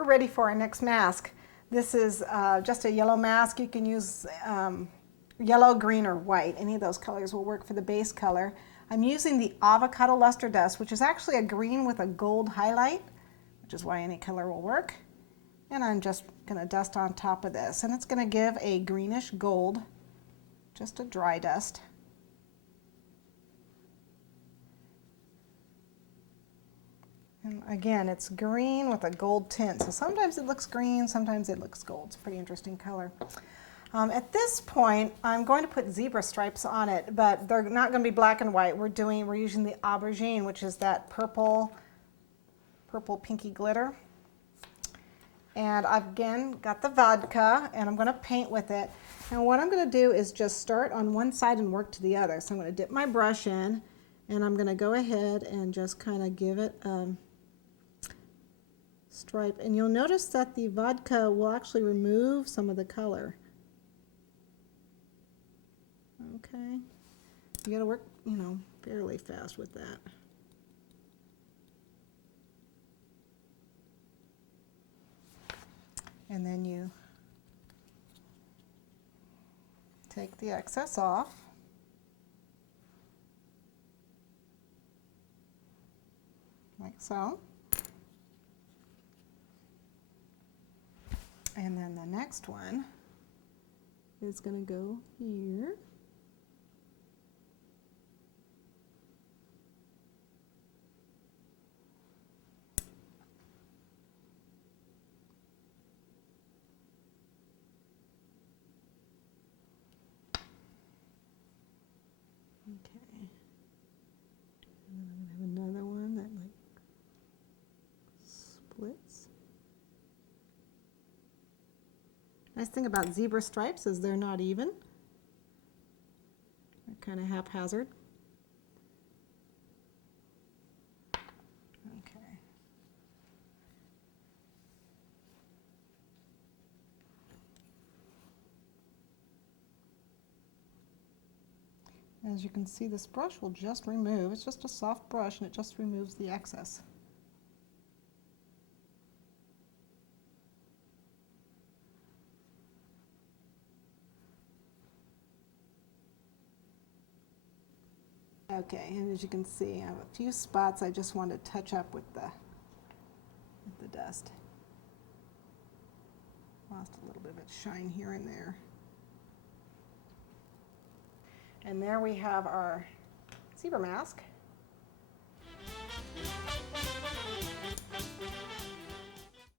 we're ready for our next mask. This is just a yellow mask. You can use yellow, green, or white. Any of those colors will work for the base color. I'm using the avocado luster dust, which is actually a green with a gold highlight, which is why any color will work. And I'm just going to dust on top of this, and it's going to give a greenish gold, just a dry dust. And again, it's green with a gold tint, so sometimes it looks green, sometimes it looks gold. It's a pretty interesting color. At this point, I'm going to put zebra stripes on it, but they're not going to be black and white. We're using the aubergine, which is that purple pinky glitter. And I've again got the vodka, and I'm going to paint with it. And what I'm going to do is just start on one side and work to the other. So I'm going to dip my brush in, and I'm going to go ahead and just kind of give it a stripe. And you'll notice that the vodka will actually remove some of the color. Okay, you got to work, fairly fast with that. And then you take the excess off. Like so. And then the next one is going to go here. Okay, and then I'm going to have another one that like splits. Nice thing about zebra stripes is they're not even. They're kind of haphazard. Okay. As you can see, this brush will just remove, it's just a soft brush and it just removes the excess. Okay, and as you can see, I have a few spots I just want to touch up with the dust. Lost a little bit of its shine here and there. And there we have our zebra mask.